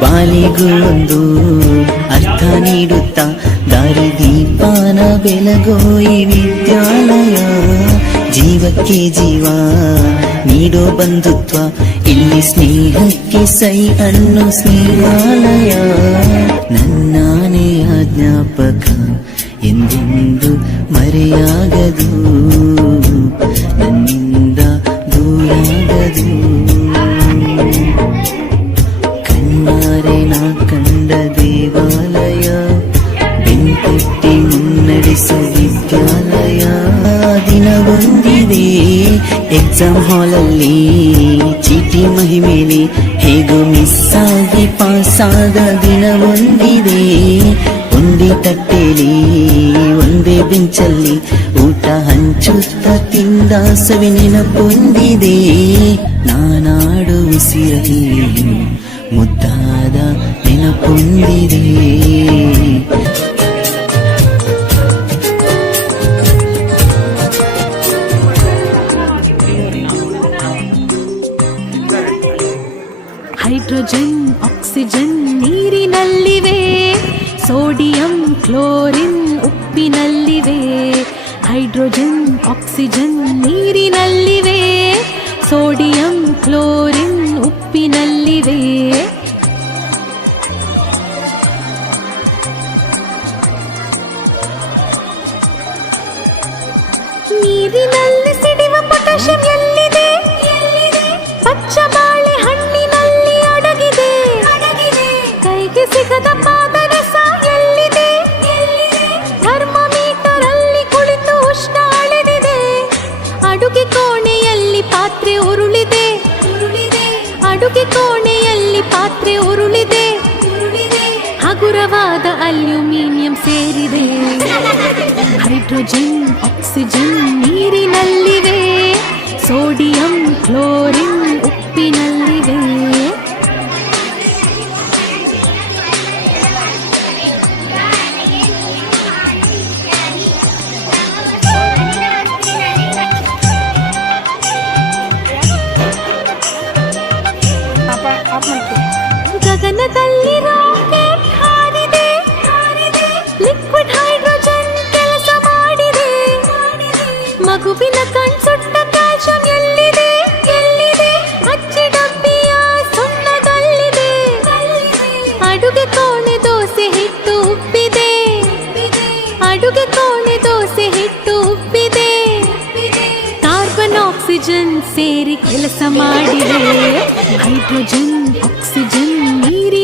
ಬಾಲಿಗೂ ಒಂದು ಅರ್ಥ ನೀಡುತ್ತಾ ದಾರಿದೀಪಾನ ಬೆಳಗೋ ಈ ವಿದ್ಯಾಲಯ. ಜೀವಕ್ಕೆ ಜೀವ ನೀಡೋ ಬಂಧುತ್ವ, ಇಲ್ಲಿ ಸ್ನೇಹಕ್ಕೆ ಸೈ ಅನ್ನೋ ಸ್ನೇಹಾಲಯ. ನನ್ನಾನೆಯ ಜ್ಞಾಪಕ ಎಂದೆಂದು ಮರೆಯಾಗದು, ನನ್ನಿಂದ ದೂರಾಗದು. ಕಣ್ಣಾರೆ ನಾ ಕಂಡ ದೇವಾಲಯ, ಬೆನ್ತಟ್ಟಿ ಮುನ್ನಡೆಸೋ ವಿದ್ಯಾಲಯ. ದಿನ ಬಂದಿದೆ ಎಕ್ಸಾಮ್ ಹಾಲಲ್ಲಿ, ಚೀಟಿ ಮಹಿಮೇಲೆ ಹೇಗೋ ಮಿಸ್ ಆಗಿ ಪಾಸಾದ ದಿನ ಬಂದಿದೆ. ಒಂದೇ ತಟ್ಟೆಲಿ ಒಂದೇ ಬೆಂಚಲ್ಲಿ ಊಟ ಹಂಚುತ್ತ ತಿಂದ ಸವಿ ನೆನಪೊಂದಿದೆ. ನಾನಾಡು ಉಸಿರಲ್ಲಿ ಮುದ್ದಾದ ನೆನಪೊಂದಿದೆ. ಹೈಡ್ರೋಜನ್ ಆಕ್ಸಿಜನ್ ನೀರಿನಲ್ಲಿವೆ, ಸೋಡಿಯಂ ಕ್ಲೋರಿನ್ ಉಪ್ಪಿನಲ್ಲಿವೆ. ಹೈಡ್ರೋಜನ್ ಆಕ್ಸಿಜನ್ ನೀರಿನಲ್ಲಿವೆ, ಸೋಡಿಯಂ ಕ್ಲೋರಿನ್ ಉಪ್ಪಿನಲ್ಲಿವೆ. ನೀರಿನಲ್ಲಿ ಸಿಡಿವ ಪೊಟ್ಯಾಷಿಯಂ ಎಲ್ಲಿದೆ? ಪಚ್ಚ ಬಾಳೆ ಹಣ್ಣಿನಲ್ಲಿ ಅಡಗಿದೆ. ಕೈಗೆ ಸಿಗದ ಪಾದರಸ ಎಲ್ಲಿದೆ? ಥರ್ಮೋಮೀಟರ್ ಅಲ್ಲಿ ಕುಳಿತು ಉಷ್ಣ ಅಳೆದಿದೆ. ಅಡುಗೆ ಕೋಣೆಯಲ್ಲಿ ಪಾತ್ರೆ ಉರುಳಿದೆ. ಅಡುಗೆ ಕೋಣೆಯಲ್ಲಿ ಪಾತ್ರೆ ಉರುಳಿದೆ. ಹಗುರವಾದ ಅಲ್ಯೂಮಿನಿಯಂ ಸೇರಿದೆ. ಹೈಡ್ರೋಜನ್ ಆಕ್ಸಿಜನ್ ನೀರಿನಲ್ಲಿವೆ, ಸೋಡಿಯಂ ಕ್ಲೋರಿನ್ ಉಪ್ಪಿನಲ್ಲಿವೆ. ಗಗನದಲ್ಲಿ ರಾಕೆಟ್ ಹಾರಿದೆ. ಲಿಕ್ವಿಡ್ ಹೈಡ್ರೋಜನ್ ಕೆಲಸ ಮಾಡಿದೆ. ಮಗುವಿನ ಕಣ್ಸುಟ್ಟ ಕ್ಯಾಲ್ಸಿಯಂ ಎಲ್ಲಿದೆ? ಅಚ್ಚಿ ಡಬ್ಬಿಯ ಸುಣ್ಣದಲ್ಲಿದೆ. ಅಡುಗೆ ಕೋಣೆ ದೋಸೆ ಹಿಟ್ಟು ಉಬ್ಬಿದೆ. ಅಡುಗೆ ಕೋಣೆ ದೋಸೆ ಹಿಟ್ಟು ಉಬ್ಬಿದೆ. ಕಾರ್ಬನ್ ಆಕ್ಸಿಜನ್ ಸೇರಿ ಕೆಲಸ ಮಾಡಿದೆ. ಹೈಡ್ರೋಜನ್